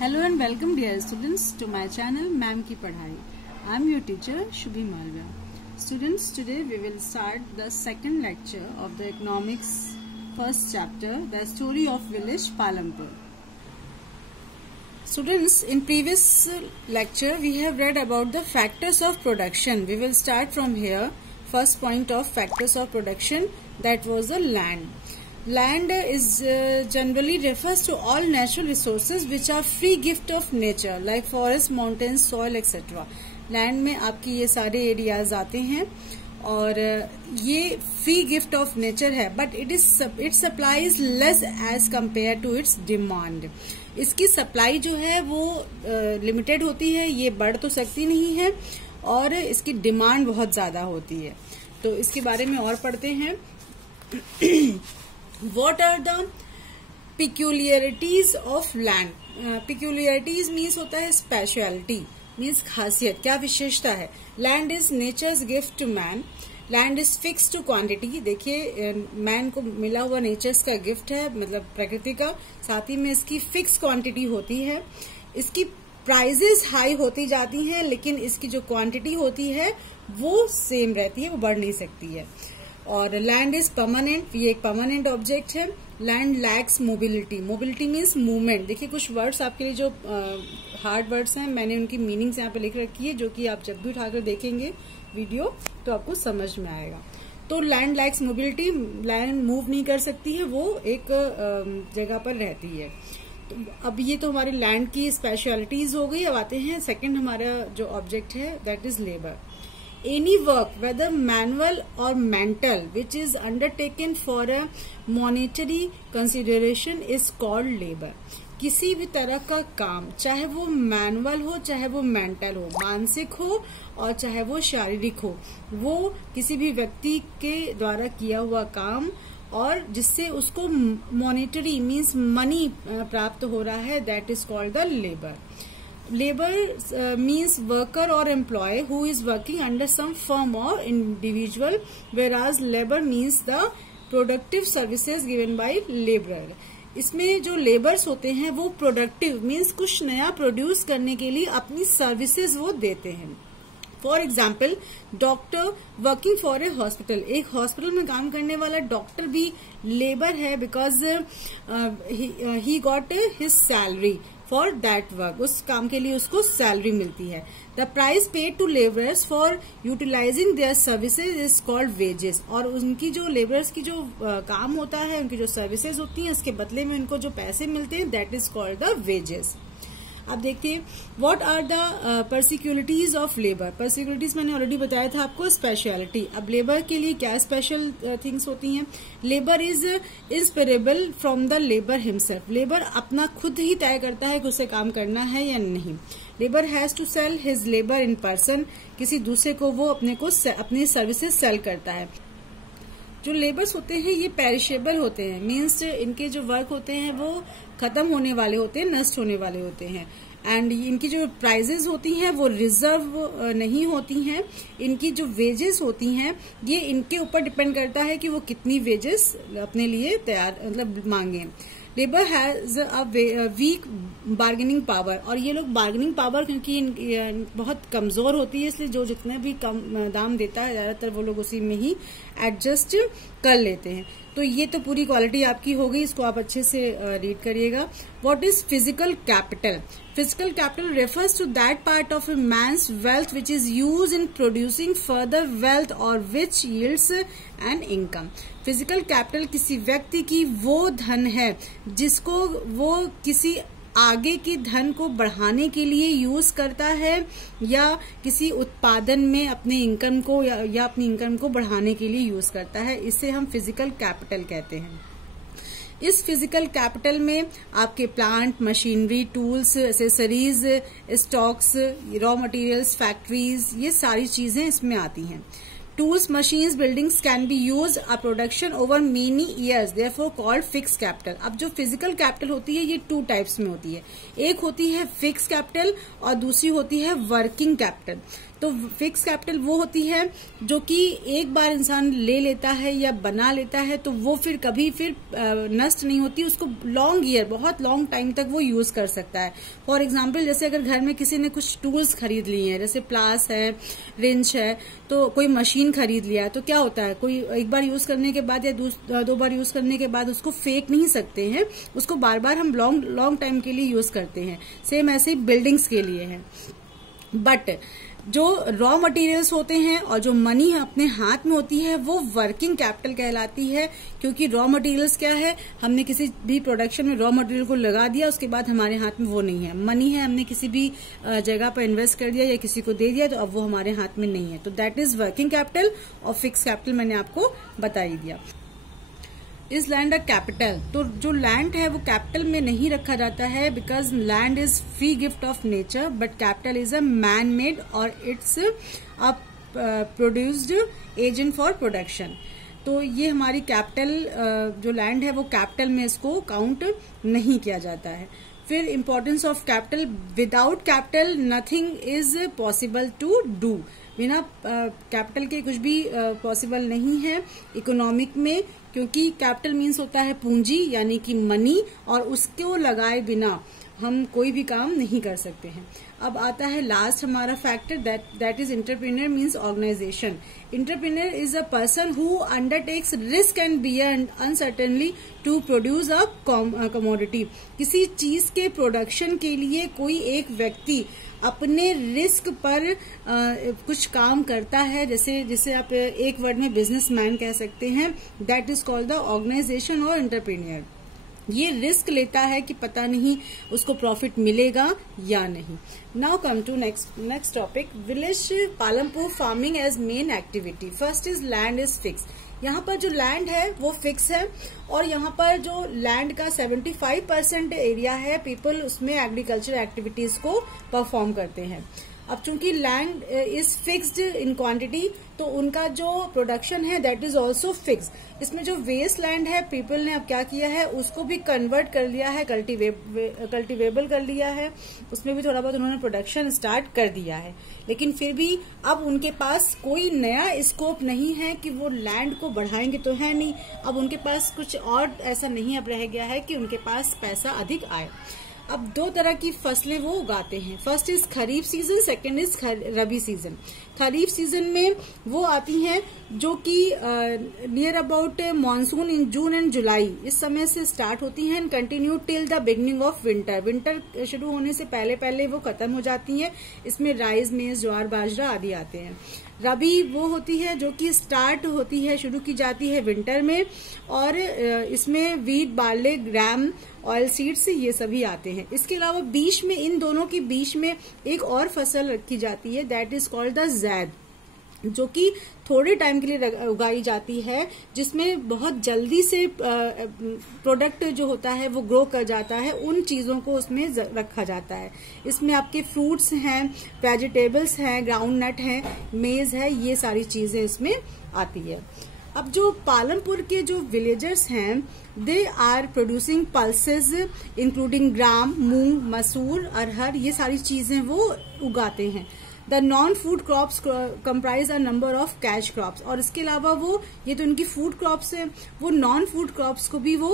Hello and welcome dear students to my channel Ma'am की पढ़ाई. I am your teacher Shubhi Malvia. Students, today we will start the second lecture of the economics first chapter, the story of village Palampur. Students, in previous lecture we have read about the factors of production. We will start from here. First point of factors of production, that was the land. Land is generally refers to all natural resources which are free gift of nature like forest, mountains, soil etc. Land में आपकी ये सारे areas आते हैं और ये free gift of nature है, but it supplies less as compare to its demand. इसकी सप्लाई जो है वो लिमिटेड होती है, ये बढ़ तो सकती नहीं है और इसकी डिमांड बहुत ज्यादा होती है. तो इसके बारे में और पढ़ते हैं. What are the peculiarities of land? Peculiarities means होता है speciality, means खासियत, क्या विशेषता है. Land is nature's gift to man. Land is fixed to quantity. देखिए मैन को मिला हुआ नेचर्स का गिफ्ट है, मतलब प्रकृति का, साथ ही में इसकी फिक्स क्वांटिटी होती है. इसकी प्राइजेस हाई होती जाती हैं, लेकिन इसकी जो क्वांटिटी होती है वो सेम रहती है, वो बढ़ नहीं सकती है. और लैंड इज परमानेंट, ये एक परमानेंट ऑब्जेक्ट है. Land lakhs mobility. Mobility means movement. देखिए कुछ वर्ड्स आपके लिए जो हार्ड वर्ड्स हैं, मैंने उनकी मीनिंग्स यहाँ पे लिख रखी है, जो कि आप जब भी उठाकर देखेंगे वीडियो तो आपको समझ में आएगा. तो land lakhs mobility, land move नहीं कर सकती है, वो एक जगह पर रहती है. तो अब ये तो हमारी लैंड की स्पेशलिटीज हो गई. अब आते हैं सेकेंड हमारा जो ऑब्जेक्ट है, that is labour. Any work, whether manual or mental, which is undertaken for a monetary consideration is called labor. किसी भी तरह का काम, चाहे वो मैनुअल हो, चाहे वो मेंटल हो, मानसिक हो और चाहे वो शारीरिक हो, वो किसी भी व्यक्ति के द्वारा किया हुआ काम और जिससे उसको मॉनेटरी मीन्स मनी प्राप्त हो रहा है, that is called the labour. Labor means worker or employee who is working under some firm or individual, whereas labor means the productive services given by laborer. इसमें जो लेबर्स होते हैं वो productive means कुछ नया प्रोड्यूस करने के लिए अपनी सर्विसेज वो देते हैं. For example, doctor working for a hospital. एक हॉस्पिटल में काम करने वाला डॉक्टर भी लेबर है, because he got his salary for that work. उस काम के लिए उसको सैलरी मिलती है. The price paid to labourers for utilising their services is called wages. और उनकी जो लेबरर्स की जो काम होता है, उनकी जो सर्विसेज होती हैं, उसके बदले में उनको जो पैसे मिलते हैं, that is called the wages. अब देखिए, what are the peculiarities of labour. Peculiarities मैंने ऑलरेडी बताया था आपको, स्पेशलिटी. अब लेबर के लिए क्या स्पेशल थिंग्स होती हैं. Labour is inseparable from the labour himself. Labour अपना खुद ही तय करता है कि उसे काम करना है या नहीं. Labour has to sell his labour in person. किसी दूसरे को वो अपनी सर्विसेज सेल करता है. जो लेबर्स होते हैं ये पेरिशेबल होते हैं, मीन्स इनके जो वर्क होते हैं वो खत्म होने वाले होते हैं, नष्ट होने वाले होते हैं. एंड इनकी जो प्राइजेस होती हैं वो रिजर्व नहीं होती हैं. इनकी जो वेजेस होती हैं ये इनके ऊपर डिपेंड करता है कि वो कितनी वेजेस अपने लिए तैयार मतलब मांगे. Labour has a weak bargaining power. और ये लोग बार्गेनिंग पावर क्योंकि बहुत कमजोर होती है, इसलिए जो जितने भी कम दाम देता है ज्यादातर वो लोग उसी में ही एडजस्ट कर लेते हैं. तो ये तो पूरी क्वालिटी आपकी हो गई, इसको आप अच्छे से रीड करिएगा. What is physical capital. Physical capital refers to that part of a man's wealth which is used in producing further wealth or which yields an income. Physical capital किसी व्यक्ति की वो धन है जिसको वो किसी आगे की धन को बढ़ाने के लिए यूज करता है या किसी उत्पादन में अपने इनकम को या अपनी इनकम को बढ़ाने के लिए यूज करता है. इसे हम फिजिकल कैपिटल कहते हैं. इस फिजिकल कैपिटल में आपके plant, machinery, tools, accessories, stocks, raw materials, factories, ये सारी चीजें इसमें आती हैं. Tools, machines, buildings can be use a production over many years, therefore called fix capital. अब जो फिजिकल कैपिटल होती है ये 2 टाइप्स में होती है. एक होती है फिक्स कैपिटल और दूसरी होती है वर्किंग कैपिटल. तो फिक्स कैपिटल वो होती है जो कि एक बार इंसान ले लेता है या बना लेता है तो वो फिर कभी फिर नष्ट नहीं होती, उसको लॉन्ग ईयर, बहुत लॉन्ग टाइम तक वो यूज कर सकता है। फॉर एग्जाम्पल, जैसे अगर घर में किसी ने कुछ टूल्स खरीद लिए हैं, जैसे प्लास है, रिंच है, तो कोई मशीन खरीद लिया है, तो क्या होता है, कोई एक बार यूज करने के बाद या दो बार यूज करने के बाद उसको फेंक नहीं सकते हैं, उसको बार बार हम लॉन्ग टाइम के लिए यूज करते हैं। सेम ऐसे बिल्डिंग्स के लिए है। बट जो रॉ मटेरियल्स होते हैं और जो मनी अपने हाथ में होती है वो वर्किंग कैपिटल कहलाती है, क्योंकि रॉ मटेरियल्स क्या है, हमने किसी भी प्रोडक्शन में रॉ मटेरियल को लगा दिया, उसके बाद हमारे हाथ में वो नहीं है। मनी है, हमने किसी भी जगह पर इन्वेस्ट कर दिया या किसी को दे दिया तो अब वो हमारे हाथ में नहीं है, तो दैट इज वर्किंग कैपिटल। और फिक्स कैपिटल मैंने आपको बता ही दिया। इज लैंड अ कैपिटल, तो जो लैंड है वो कैपिटल में नहीं रखा जाता है, because land is free gift of nature, but capital is a man made और it's a produced agent for production. तो ये हमारी कैपिटल जो लैंड है वो कैपिटल में इसको काउंट नहीं किया जाता है। फिर importance of capital, without capital nothing is possible to do, बिना कैपिटल के कुछ भी पॉसिबल नहीं है इकोनॉमिक में, क्योंकि कैपिटल मीन्स होता है पूंजी यानी कि मनी, और उसको लगाए बिना हम कोई भी काम नहीं कर सकते हैं। अब आता है लास्ट हमारा factor, that is entrepreneur means organisation. Entrepreneur is a person who undertakes risk and bear uncertainly to produce a commodity. किसी चीज के प्रोडक्शन के लिए कोई एक व्यक्ति अपने रिस्क पर कुछ काम करता है, जिसे आप एक वर्ड में बिजनेसमैन कह सकते हैं, that is called the organisation और एंटरप्रेन्योर। ये रिस्क लेता है कि पता नहीं उसको प्रॉफिट मिलेगा या नहीं। Now come to next topic, village Palampur farming as main activity. First is land is fix. यहाँ पर जो लैंड है वो फिक्स है, और यहाँ पर जो लैंड का 75% एरिया है, पीपल उसमें एग्रीकल्चर एक्टिविटीज को परफॉर्म करते हैं। अब चूंकि land is fixed in quantity, तो उनका जो प्रोडक्शन है दैट इज ऑल्सो फिक्स। इसमें जो वेस्ट लैंड है, पीपल ने अब क्या किया है, उसको भी कन्वर्ट कर लिया है, कल्टिवेबल कर लिया है, उसमें भी थोड़ा बहुत उन्होंने प्रोडक्शन स्टार्ट कर दिया है। लेकिन फिर भी अब उनके पास कोई नया स्कोप नहीं है कि वो लैंड को बढ़ाएंगे, तो है नहीं। अब उनके पास कुछ और ऐसा नहीं अब रह गया है कि उनके पास पैसा अधिक आए। अब दो तरह की फसलें वो उगाते हैं, first is kharif season, second is rabi season. Kharif season में वो आती हैं जो कि near about monsoon in June and July, इस समय से स्टार्ट होती हैं and continue till the beginning of winter. Winter शुरू होने से पहले वो खत्म हो जाती हैं। इसमें राइस, मेज, ज्वार, बाजरा आदि आते हैं। रबी वो होती है जो कि स्टार्ट होती है, शुरू की जाती है विंटर में, और इसमें वीट, बार्ले, ग्राम, ऑयल सीड्स ये सभी आते हैं। इसके अलावा बीच में, इन दोनों के बीच में एक और फसल रखी जाती है, दैट इज कॉल्ड द ज़ैद, जो कि थोड़े टाइम के लिए उगाई जाती है, जिसमें बहुत जल्दी से प्रोडक्ट जो होता है वो ग्रो कर जाता है, उन चीजों को उसमें रखा जाता है। इसमें आपके फ्रूट्स हैं, वेजिटेबल्स हैं, ग्राउंड नट है, मेज है, ये सारी चीजें इसमें आती है। अब जो पालमपुर के जो विलेजर्स हैं, they are producing pulses including gram, moong, masoor, arhar, ये सारी चीजें वो उगाते हैं। The non food crops comprise a number of cash crops, और इसके अलावा वो, ये तो उनकी फूड क्रॉप्स है, वो नॉन फूड क्रॉप्स को भी वो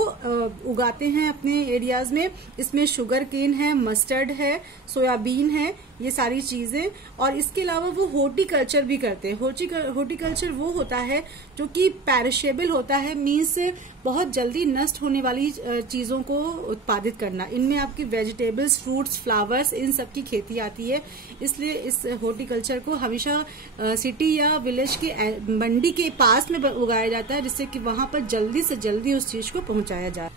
उगाते हैं अपने एरियाज में। इसमें शुगर केन है, मस्टर्ड है, सोयाबीन है, ये सारी चीजें। और इसके अलावा वो हॉर्टिकल्चर भी करते हैं। हॉर्टिकल्चर वो होता है जो कि पेरिशेबल होता है, मीन्स बहुत जल्दी नष्ट होने वाली चीजों को उत्पादित करना। इनमें आपकी वेजिटेबल्स, फ्रूट्स, फ्लावर्स, इन सब की खेती आती है। इसलिए इस हॉर्टिकल्चर को हमेशा सिटी या विलेज के मंडी के पास में उगाया जाता है, जिससे कि वहां पर जल्दी से जल्दी उस चीज को पहुंचाया जाए।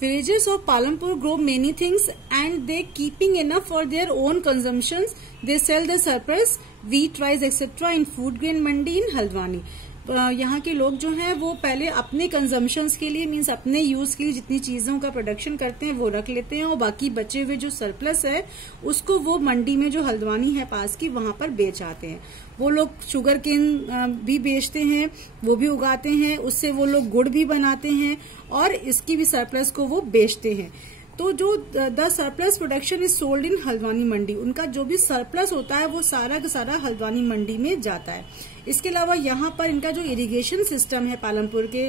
Villagers of Palampur grow many things and they keeping enough for their own consumptions. They sell the surplus, wheat, rice, etc. in food grain mandi in Haldwani. यहाँ के लोग जो हैं वो पहले अपने कंजम्पशंस के लिए, मीन्स अपने यूज के लिए जितनी चीजों का प्रोडक्शन करते हैं वो रख लेते हैं, और बाकी बचे हुए जो सरप्लस है उसको वो मंडी में जो हल्द्वानी है पास की, वहां पर बेच आते हैं। वो लोग शुगर केन भी बेचते हैं, वो भी उगाते हैं, उससे वो लोग गुड़ भी बनाते हैं और इसकी भी सरप्लस को वो बेचते हैं। तो जो the surplus production is sold in Haldwani mandi, उनका जो भी सरप्लस होता है वो सारा का सारा हल्द्वानी मंडी में जाता है। इसके अलावा यहाँ पर इनका जो इरिगेशन सिस्टम है पालमपुर के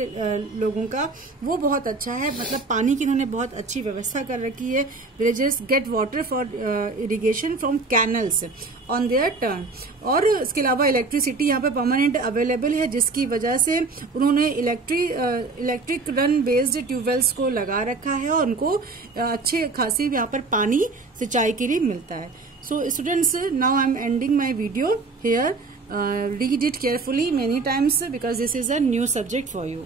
लोगों का वो बहुत अच्छा है, मतलब पानी की इन्होंने बहुत अच्छी व्यवस्था कर रखी है। Villages get water for irrigation from canals on their turn. और इसके अलावा इलेक्ट्रिसिटी यहाँ पर परमानेंट अवेलेबल है, जिसकी वजह से उन्होंने इलेक्ट्रिक रन बेस्ड ट्यूबवेल्स को लगा रखा है और उनको अच्छे खासी यहाँ पर पानी सिंचाई के लिए मिलता है। So students, now I am ending my video here. Read it carefully many times because this is a new subject for you.